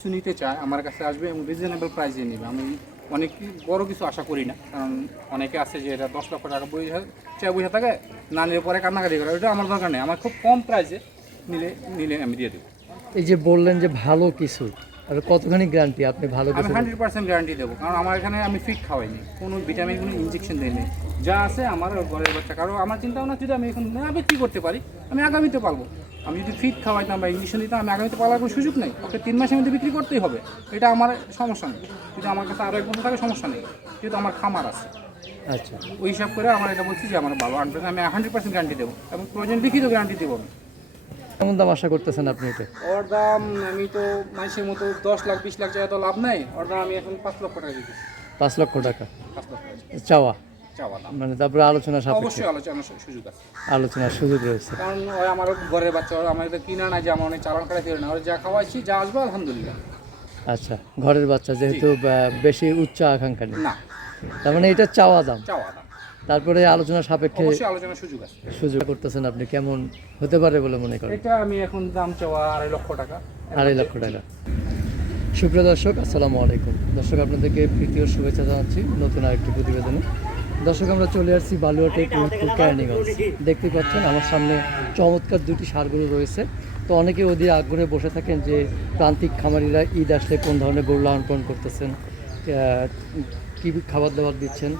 কিছু নিতে চায় আমার কাছে আসবে এবং রিজনেবল প্রাইসে নেবে। আমি অনেক বড় কিছু আশা করি না, কারণ অনেকে আছে যে এটা 10 লক্ষ টাকা বসে থাকে, না নিলে পরে কান্নাকাটি করে। ওটা আমার দরকার নেই, আমার খুব কম প্রাইসে নিলে আমি দিয়ে দেবো। এই যে বললেন যে ভালো কিছু, আর কতখানি গ্যারান্টি আপনি ভালো আমি কিছু? 100% গ্যারান্টি দেবো, কারণ আমার এখানে আমি ফিট খাওয়াইনি, কোনো ভিটামিন কোনো ইনজেকশন দিইনি। যা আছে আমার ঘরের বাচ্চা। কারণ আমার চিন্তা ভাবনা যদি আমি এখন না বিক্রি করতে পারি, আমি আগামীতে পারবো। আমি যদি ফিট খাওয়াইতাম বা ইঞ্জেকশন দিতাম, আমি আগামীতে পালার কোনো সুযোগ নেই। ওকে 3 মাসের মধ্যে বিক্রি করতেই হবে, এটা আমার সমস্যা নেই। যদি আমার কাছে আরও 1 বছর থাকে সমস্যা নেই, যেহেতু আমার খামার আছে। আচ্ছা, ওই হিসাব করে আমার এটা বলছি যে আমার ভালো 100%, আমি 100% গ্যারান্টি দেবো এবং প্রয়োজন লিখিত গ্যারান্টি দেবো আমি। কেমন দাম আশা করতেছেন আপনি এটা? ওর দাম আমি তো মানুষের মতো 10 লাখ 20 লাখ টাকা তো লাভ নাই। ওর দাম আমি এখন 5 লক্ষ টাকা দিচ্ছি। 5 লক্ষ টাকা 5 লক্ষ টাকা চাওয়া, চাওয়া দাম। মানে তারপরে আলোচনা সাপেক্ষে? অবশ্যই আলোচনার সুযোগ আছে, আলোচনার সুযোগ রয়েছে। কারণ ওই আমার ঘরের বাচ্চা, ওরা আমার কিনা না যে আমার অনেক চালান করে ফেলে না। ওরা যা খাওয়াইছি যা আসবে আলহামদুলিল্লাহ। আচ্ছা, ঘরের বাচ্চা যেহেতু বেশি উচ্চ আকাঙ্ক্ষা নেই, না, তার মানে এটা চাওয়া দাম। চাওয়া দাম, তারপরে আলোচনা সাপেক্ষে অবশ্যই আলোচনার সুযোগ আছে। সুযোগ করতেছেন আপনি, কেমন হতে পারে বলে মনে করেন? এটা আমি এখন দাম চাওয়া 2.5 লক্ষ টাকা। 2.5 লক্ষ টাকা। সুপ্রিয় দর্শক, আসসালামু আলাইকুম। দর্শক, আপনাদেরকে প্রীতি ও শুভেচ্ছা জানাচ্ছি নতুন আরেকটি প্রতিবেদনে। দর্শক, আমরা চলে আসছি বালুয়াটে কেরানীগঞ্জ। দেখতে পাচ্ছেন আমার সামনে চমৎকার দুটি ষাঁড় গরু রয়েছে। তো অনেকে ওদের আগ্রহে বসে থাকেন যে প্রান্তিক খামারিরা ঈদ আসলে কোন ধরনের গরু লালন পালন করতেছেন, কী খাবার দাবার দিচ্ছেন,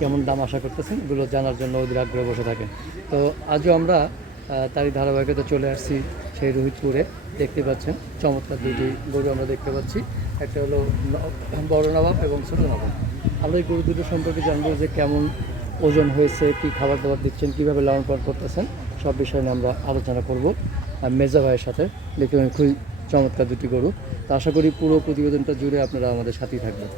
কেমন দাম আশা করতেছেন, এগুলো জানার জন্য ওদের আগ্রহে বসে থাকেন। তো আজও আমরা তারই ধারাবাহিকতা চলে আসছি সেই রোহিতপুরে। দেখতে পাচ্ছেন চমৎকার দুটি গরু আমরা দেখতে পাচ্ছি, একটা হলো বড় নবাব এবং ছোটো নবাব। আমরা এই গরু দুটো সম্পর্কে জানবো যে কেমন ওজন হয়েছে, কী খাবার দাবার দিচ্ছেন, কীভাবে লালন পালন করতেছেন, সব বিষয় নিয়ে আমরা আলোচনা করব মেজা ভাইয়ের সাথে। দেখতে পাবেন খুবই চমৎকার দুটি গরু। তো আশা করি পুরো প্রতিবেদনটা জুড়ে আপনারা আমাদের সাথেই থাকবেন।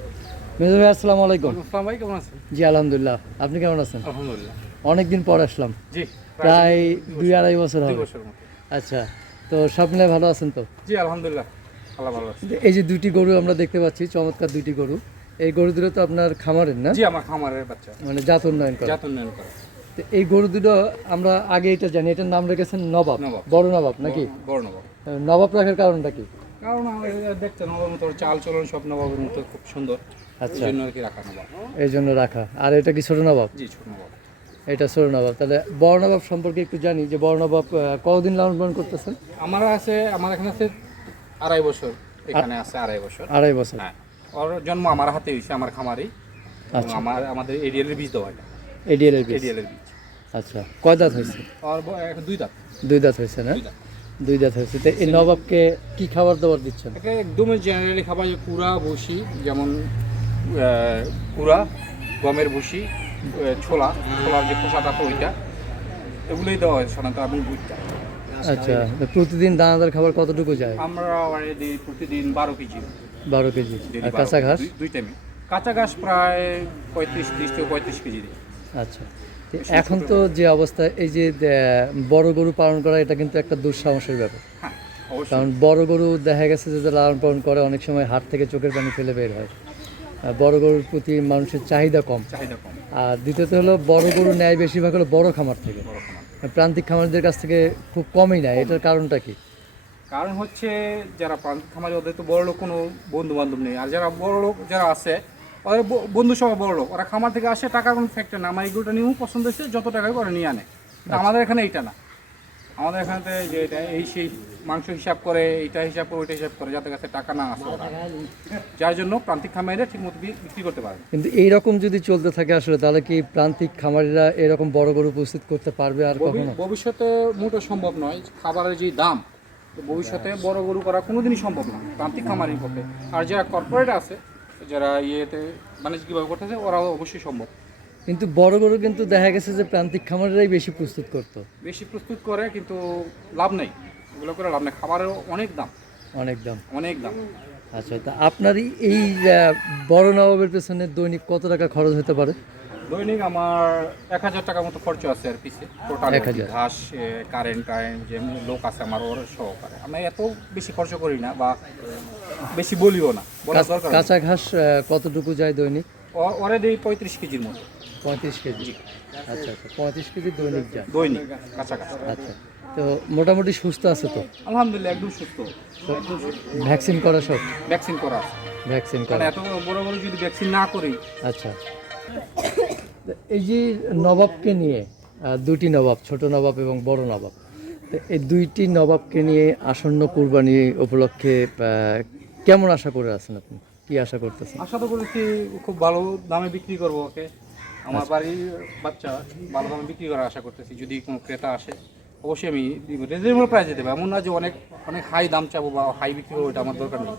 মেজা ভাই, আসসালামু আলাইকুম। আসসালাম ভাই, কেমন আছেন? জি আলহামদুলিল্লাহ, আপনি কেমন আছেন? আলহামদুলিল্লাহ। অনেকদিন পর আসলাম, জি, প্রায় 2-2.5 বছর 2 হবে। বছর মতো। আচ্ছা, তো সব মিলে ভালো আছেন তো? জি আলহামদুলিল্লাহ, আল্লাহ ভালো আছে। এই যে দুটি গরু আমরা দেখতে পাচ্ছি, চমৎকার দুটি গরু, এই গরু দুটো তো আপনার খামারের না? জি, আমার খামারের বাচ্চা, মানে জাত উন্নয়ন করা। জাত উন্নয়ন করে। তো এই গরু দুটো আমরা আগে এটা জানি, এটার নাম রেখেছেন নবাব, নবাব। বড় নবাব নাকি? বড় নবাব। নবাব রাখার কারণটা কি? কারণ আমার দেখতে নবাবের মতো, চাল চলন সব নবাবের মতো খুব সুন্দর। আচ্ছা, এই জন্য আর কি রাখা নবাব। এই জন্য রাখা। আর এটা কি ছোট নবাব? জি, ছোট নবাব। এটা ছোট নবাব। তাহলে বড় নবাব সম্পর্কে একটু জানি, যে বড় নবাব কতদিন লালন পালন করতেছেন? আমার এখানে আছে 2.5 বছর, এখানে আছে 2.5 বছর। 2.5 বছর। হ্যাঁ, ওর জন্ম আমার হাতে হয়েছে, আমার খামারেই। আচ্ছা, আমাদের এডিএলের বীজ দেওয়া, এটা এডিএলের বীজ। এডিএলের বীজ। আচ্ছা, কয় দাঁত হয়েছে? আর এখন 2 দাঁত। 2 দাঁত হয়েছে না? 2 দাঁত। 2 দাঁত হয়েছে। তো এই নবাবকে কি খাবার দাবার দিচ্ছেন? এটা একদমই জেনারেলি খাবার, যে কুড়া ভুসি, যেমন কুড়া, গমের ভুসি, ছোলার যে খোসাটা তো ওইটা, এগুলোই দেওয়া হয় সাধারণত। আমি বুঝতে আচ্ছা, তো প্রতিদিন দানাদার খাবার কতটুকু যায়? আমরা দিই প্রতিদিন 12 কেজি। 12 কেজি। ডেইলি আর 12 কাঁচা ঘাস? দুই টাইমে। কাঁচা ঘাস প্রায় 30 থেকে 35 কেজি দিই। আচ্ছা, তো এখন তো যে অবস্থা, এই যে বড় গরু পালন করা, এটা কিন্তু একটা দুঃসাহসের ব্যাপার। হ্যাঁ, অবশ্যই। কারণ বড় গরু দেখা গেছে যে লালন পালন করে, অনেক সময় হাট থেকে চোখের পানি ফেলে বের হয়। বড় গরুর প্রতি মানুষের চাহিদা কম। চাহিদা কম। আর দ্বিতীয়ত হলো, বড় গরু নেয় বেশিরভাগ হলো বড় খামার থেকে, বড় খামার। প্রান্তিক খামারদের কাছ থেকে খুব কমই নেয়। এটার কারণটা কি? কারণ হচ্ছে যারা প্রান্তিক খামারি, ওদের তো বড় লোক কোনো বন্ধু বান্ধব নেই। আর যারা বড় লোক যারা আছে, ওদের বন্ধু সহ বড় লোক, ওরা খামার থেকে আসে, টাকার কোনো ফ্যাক্টর না। আমার এগুলোটা নিয়েও পছন্দ হয়েছে, যত টাকায় করে নিয়ে আনে। কিন্তু আমাদের এখানে এইটা না। আমাদের এখানে যে এটা সেই মাংস হিসাব করে, এইটা হিসাব করে, ওইটা হিসাব করে, যাদের কাছে টাকা না আসে ওরা, যার জন্য প্রান্তিক খামারিরা ঠিক মতো বিক্রি করতে পারে। কিন্তু এইরকম যদি চলতে থাকে আসলে, তাহলে কি প্রান্তিক খামারিরা এরকম বড় গরু প্রস্তুত করতে পারবে আর কখনো? ভবিষ্যতে মোটেও সম্ভব নয়। খাবারের যে দাম, তো ভবিষ্যতে বড় গরু করা কোনোদিনই সম্ভব না প্রান্তিক খামারির পক্ষে। আর যারা কর্পোরেট আছে, যারা ইয়েতে বাণিজ্যিকভাবে করতেছে, ওরাও অবশ্যই সম্ভব। কিন্তু বড় গরু কিন্তু দেখা গেছে যে প্রান্তিক খামারিরাই বেশি প্রস্তুত করতো। বেশি প্রস্তুত করে, কিন্তু লাভ নেই, এগুলো করে লাভ নেই। খাবারেরও অনেক দাম, অনেক দাম। অনেক দাম। আচ্ছা, তা আপনারই এই বড় নবাবের পেছনে দৈনিক কত টাকা খরচ হতে পারে? দৈনিক আমার 1000 টাকার মতো খরচ আছে আর পিছে, টোটাল 1000 ঘাস, কারেন্ট যে লোক আছে আমার, ওর সহকারে। আমি এত বেশি খরচ করি না, বা বেশি বলিও না, বলার দরকার নেই। কাঁচা ঘাস কতটুকু যায় দৈনিক? ওরে দিই 35 কেজির মতো। 35 কেজি। আচ্ছা আচ্ছা, 35 কেজি দৈনিক যায় দৈনিক কাঁচা ঘাস। আচ্ছা, তো মোটামুটি সুস্থ আছে তো? আলহামদুলিল্লাহ একদম সুস্থ। ভ্যাকসিন করা সব? ভ্যাকসিন করা আছে। ভ্যাকসিন কারণ করা। এত বড় বড় যদি ভ্যাকসিন না করি। আচ্ছা, তো এই যে নবাবকে নিয়ে দুটি নবাব, ছোট নবাব এবং বড় নবাব, তো এই দুইটি নবাবকে নিয়ে আসন্ন কুরবানি উপলক্ষে কেমন আশা করে আছেন আপনি? কি আশা করতেছেন? আশা তো করেছি খুব ভালো দামে বিক্রি করবো ওকে। আমার বাড়ির বাচ্চা ভালো দামে বিক্রি করার আশা করতেছি। যদি কোনো ক্রেতা আসে অবশ্যই আমি দিব, রিজনেবল প্রাইসে দেবো। এমন না যে অনেক অনেক হাই দাম চাবো বা হাই বিক্রি করবো, এটা আমার দরকার নেই।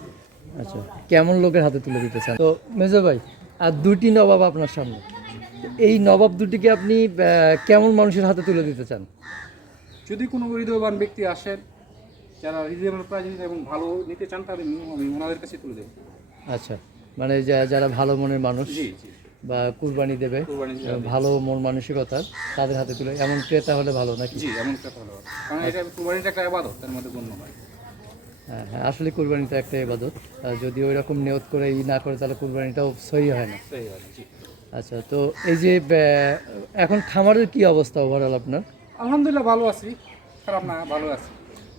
আচ্ছা, কেমন লোকের হাতে তুলে দিতে চান? তো মেজো ভাই, আর দুটি নবাব আপনার সামনে, এই নবাব দুটিকে আপনি কেমন মানুষের হাতে তুলে দিতে চান? যদি কোনো হৃদয়বান ব্যক্তি আসেন যারা রিজনেবল প্রাইস এবং ভালো নিতে চান, তাহলে আমি ওনাদের কাছে তুলে দেবো। আচ্ছা, মানে যারা ভালো মনের মানুষ জি জি, বা কুরবানি দেবে, কুরবানি দেবে। ভালো মন মানসিকতার, তাদের হাতে তুলে, এমন ক্রেতা হলে ভালো নাকি? জি, এমন কথা হলো। কারণ এটা কুরবানিটা একটা ইবাদত, তার মধ্যে গণ্য হয়। হ্যাঁ হ্যাঁ, আসলে কুরবানিটা একটা ইবাদত। যদি ওই রকম নিয়ত করে না করে তাহলে কুরবানিটাও সহি হয় না। সেই আর জি। আচ্ছা, তো এই যে এখন খামারের কি অবস্থা ওভারঅল আপনার? আলহামদুলিল্লাহ ভালো আছি, খারাপ না, ভালো আছি।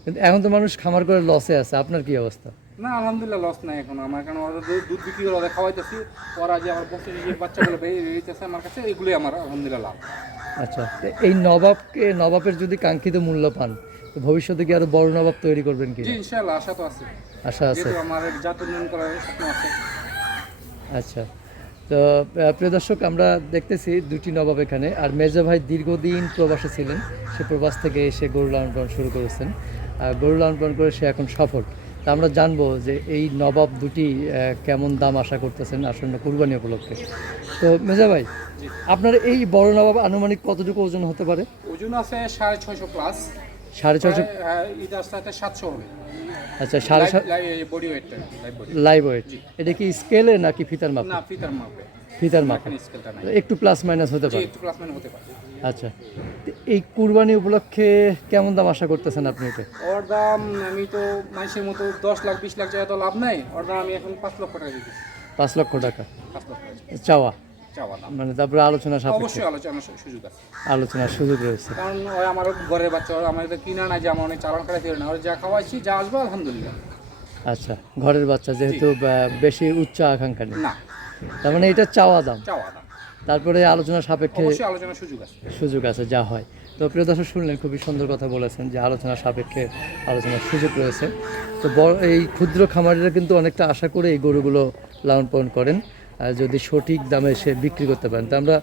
কিন্তু এখন তো মানুষ খামার করে লসে আছে, আপনার কি অবস্থা? না আলহামদুলিল্লাহ লস নাই এখন আমার, কারণ ওরা দুধ বিক্রি করে ওদের খাওয়াইতেছি। ওরা যে আমার বসে যে বাচ্চাগুলো বেরিয়েছে আমার কাছে, এগুলোই আমার আলহামদুলিল্লাহ লাভ। আচ্ছা, তো এই নবাবের যদি কাঙ্ক্ষিত মূল্য পান, তো ভবিষ্যতে কি আরো বড় নবাব তৈরি করবেন কি? জি ইনশাআল্লাহ, আশা তো আছে। আশা আছে? যেহেতু আমার জাত উন্নয়ন করার স্বপ্ন আছে। আচ্ছা, তো প্রিয় দর্শক, আমরা দেখতেছি দুটি নবাব এখানে। আর মেজো ভাই দীর্ঘদিন প্রবাসে ছিলেন, সে প্রবাস থেকে এসে গরু লালন পালন শুরু করেছেন। আর গরু লালন পালন করে সে এখন সফল। তা আমরা জানবো যে এই নবাব দুটি কেমন দাম আশা করতেছেন আসন্ন কুরবানি উপলক্ষে। তো মেজো ভাই, আপনার এই বড় নবাব আনুমানিক কতটুকু ওজন হতে পারে? ওজন আছে 650 প্লাস। 650? এটা আসতে 700 হবে। আচ্ছা, বডি ওয়েটটা, লাইভ বডি। Live weight. এটা কি স্কেলে নাকি ফিতার মাপে? না ফিতার মাপে। ফিতার মাপে। এখানে স্কেলটা নাই। একটু প্লাস মাইনাস হতে জি পারে। একটু প্লাস মাইনাস হতে পারে। আচ্ছা, তো এই কুরবানি উপলক্ষে কেমন দাম আশা করতেছেন আপনি এটা? ওর দাম আমি তো মানুষের মতো 10 লাখ 20 লাখ টাকা তো লাভ নাই। ওর দাম আমি এখন 5 লক্ষ টাকা দিচ্ছি। 5 লক্ষ টাকা 5 লক্ষ টাকা চাওয়া? চাওয়া দাম। মানে তারপরে আলোচনা সাপেক্ষে? অবশ্যই আলোচনার সুযোগ আছে। আলোচনার সুযোগ রয়েছে। কারণ ওই আমার ঘরের বাচ্চা, ওরা আমাদের কিনা না যে আমার অনেক চালান খারাপ ফেলে না, ওরা যা খাওয়াইছি যা আসবে আলহামদুলিল্লাহ। আচ্ছা, ঘরের বাচ্চা যেহেতু বেশি উচ্চ আকাঙ্ক্ষা নেই, না তার মানে এটা চাওয়া দাম, চাওয়া দাম। তারপরে আলোচনা সাপেক্ষে অবশ্যই আলোচনার সুযোগ আছে। সুযোগ আছে, যা হয়। তো প্রিয় দর্শক, শুনলেন, খুবই সুন্দর কথা বলেছেন যে আলোচনা সাপেক্ষে আলোচনার সুযোগ রয়েছে। তো এই ক্ষুদ্র খামারিরা কিন্তু অনেকটা আশা করে এই গরুগুলো লালন পালন করেন, আর যদি সঠিক দামে সে বিক্রি করতে পারেন। তো আমরা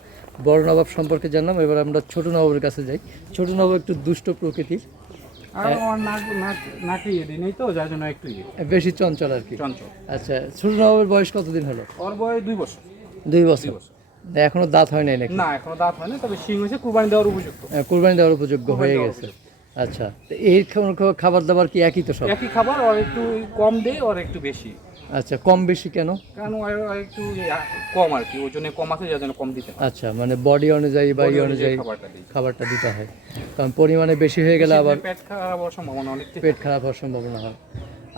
বড় নবাব সম্পর্কে জানলাম, এবার আমরা ছোট নবাবের কাছে যাই। ছোট নবাব একটু দুষ্ট প্রকৃতির, আর ওর নাকি নেই তো, যার জন্য একটু বেশি চঞ্চল আর কি। চঞ্চল। আচ্ছা, ছোট নবাবের বয়স কতদিন হলো? ওর বয়স 2 বছর। 2 বছর? এখনো দাঁত হয় নাই নাকি? না এখনো দাঁত হয় না, তবে শিং হয়েছে, কুরবানি দেওয়ার উপযুক্ত। কুরবানি দেওয়ার উপযোগ্য হয়ে গেছে। আচ্ছা, তো এই খাবার দাবার কি একই তো সব? একই খাবার, ওর একটু কম দেয়, ওর একটু বেশি। আচ্ছা, কম বেশি কেন? কারণ ওর একটু কম আর কি, ওজনে কম আছে, যার জন্য কম দিতে হয়। আচ্ছা, মানে বডি অনুযায়ী বা Body অনুযায়ী খাবারটা দিই। খাবারটা দিতে হয়, কারণ পরিমাণে বেশি হয়ে গেলে আবার পেট খারাপ হওয়ার সম্ভাবনা অনেক। পেট খারাপ হওয়ার সম্ভাবনা হয়।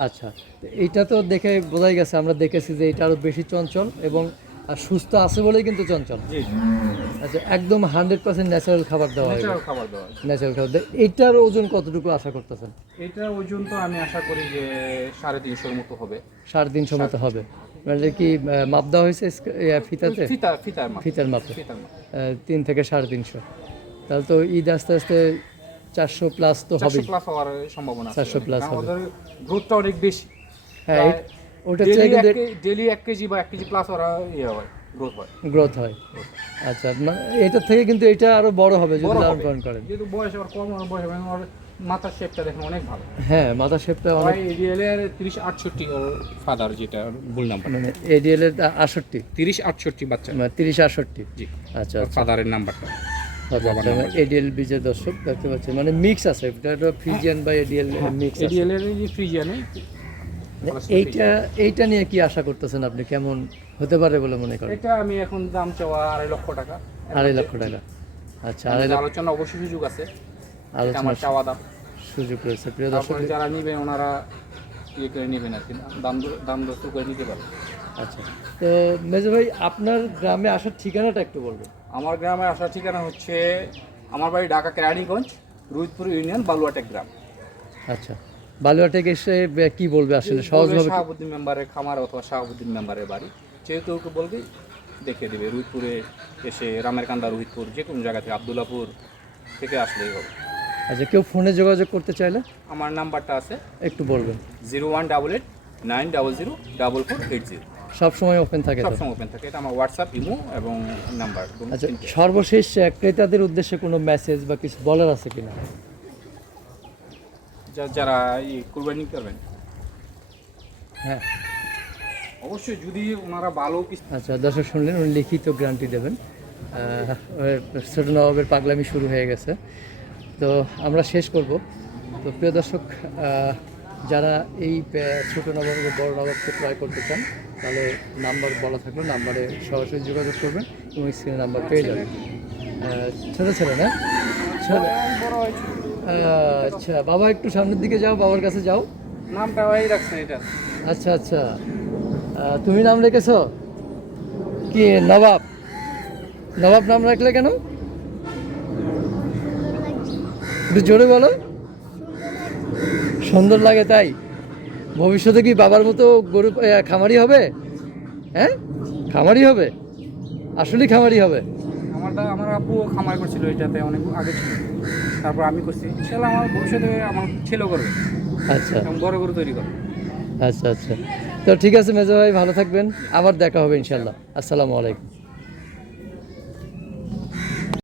আচ্ছা, তো এইটা তো দেখে বোঝাই গেছে, আমরা দেখেছি যে এটা আরও বেশি চঞ্চল এবং সুস্থ আছে বলেই কিন্তু চঞ্চল। জি আচ্ছা, একদম 100% ন্যাচারাল খাবার দেওয়া হয়, ন্যাচারাল খাবার দেওয়া হয়। ন্যাচারাল খাবার দেয়। এইটার ওজন কতটুকু আশা করতেছেন? এটার ওজন তো আমি আশা করি যে 350 মতো হবে। 350 মতো হবে? মানে কি মাপ দেওয়া হয়েছে ফিতাতে? ফিতার মাপ। ফিতার মাপে ফিতার মাপ। 3 থেকে 350। তাহলে তো ঈদ আস্তে আস্তে 400 প্লাস তো হবে। 400 প্লাস হওয়ার সম্ভাবনা আছে। 400 প্লাস কারণ হবে। ওদের গ্রোথটা অনেক বেশি। হ্যাঁ, ওটা চাই কিন্তু ডেইলি 1 কেজি বা 1 কেজি প্লাস ওরা হয়, গ্রোথ হয়। আচ্ছা, এটার থেকে কিন্তু এটা আরো বড় হবে যদি বড় লালন হবে। পালন করেন। যেহেতু বয়স ওর কম, ওর বয়স এবং ওর মাথার শেপটা দেখুন অনেক ভালো। হ্যাঁ, মাথা শেপটা অনেক, এডিএলের 3068 ওর ফাদার, যেটা ভুল নাম্বার, মানে এডিএল এর 68, 3068 বাচ্চা। মানে 3068। জি আচ্ছা আচ্ছা, ফাদারের নাম্বারটা। এডিএল বীজের দর্শক দেখতে পাচ্ছেন, মানে মিক্স আছে, এটা ফ্রিজিয়ান বা এডিএল মিক্স আছে। এডিএলের যে ফ্রিজিয়ানে। এইটা নিয়ে কি আশা করতেছেন আপনি, কেমন হতে পারে বলে মনে করেন? এটা আমি এখন দাম চাওয়া 2.5 লক্ষ টাকা। 2.5 লক্ষ টাকা? আচ্ছা, 2.5 লক্ষ আলোচনা অবশ্যই সুযোগ আছে, এটা আমার আলোচনার চাওয়া দাম। সুযোগ রয়েছে। প্রিয় দর্শক, তারপরে যারা নেবেন ওনারা ইয়ে করে নেবেন আর কি, দাম দর করে নিতে পারবেন। আচ্ছা, তো মেজো ভাই, আপনার গ্রামে আসার ঠিকানাটা একটু বলবেন। আমার গ্রামে আসার ঠিকানা হচ্ছে, আমার বাড়ি ঢাকা কেরানীগঞ্জ, রুইতপুর ইউনিয়ন বালুয়াটেক গ্রাম। আচ্ছা, বালুয়াটেক এসে কি বলবে আসলে সহজভাবে? শাহাবুদ্দিন মেম্বারের খামার অথবা শাহাবুদ্দিন মেম্বারের বাড়ি, যেহেতু ওকে বলবে দেখিয়ে দেবে। রুইতপুরে এসে রামেরকান্দা, রুইতপুর যে কোনো জায়গা থেকে, আবদুল্লাপুর থেকে আসলেই হবে। আচ্ছা, কেউ ফোনে যোগাযোগ করতে চাইলে আমার নাম্বারটা আছে একটু বলবেন। 0188-900-4480। সব সময় ওপেন থাকে তো? সবসময় ওপেন থাকে। এটা আমার হোয়াটসঅ্যাপ, ইমো এবং নাম্বার। আচ্ছা, সর্বশেষ ক্রেতাদের উদ্দেশ্যে কোনো মেসেজ বা কিছু বলার আছে কিনা? যারা এই কুরবানি করবেন, হ্যাঁ, অবশ্যই যদি ওনারা ভালো কিছু। আচ্ছা দর্শক শুনলেন, উনি লিখিত গ্যারান্টি দেবেন। ছোট নবাবের পাগলামি শুরু হয়ে গেছে, তো আমরা শেষ করব। তো প্রিয় দর্শক, যারা এই ছোট নবাব এবং বড় নবাবকে ক্রয় করতে চান, তাহলে নাম্বার বলা থাকলো, নাম্বারে সরাসরি যোগাযোগ করবেন এবং স্ক্রিনে নাম্বার পেয়ে যাবেন। ছোটো ছেলে না? ছেলে। আচ্ছা, বাবা একটু সামনের দিকে যাও, বাবার কাছে যাও। নামটা ওই রাখছেন এটা। আচ্ছা আচ্ছা, তুমি নাম রেখেছো কি? নবাব। নবাব নাম রাখলে কেন? একটু জোরে বলো। সুন্দর লাগে তাই? ভবিষ্যতে কি বাবার মতো গরু খামারি হবে? হ্যাঁ, খামারি হবে, আসলেই খামারি হবে। আমার আব্বু খামার করছিল এটাতে অনেক আগে ছিল, তারপর আমি করছি। ইনশাআল্লাহ আমার ভবিষ্যতে আমার ছেলেও করবে, আচ্ছা এবং বড় গরু তৈরি করবে। আচ্ছা আচ্ছা, তো ঠিক আছে মেজো ভাই, ভালো থাকবেন, আবার দেখা হবে ইনশাল্লাহ। আসসালামু আলাইকুম।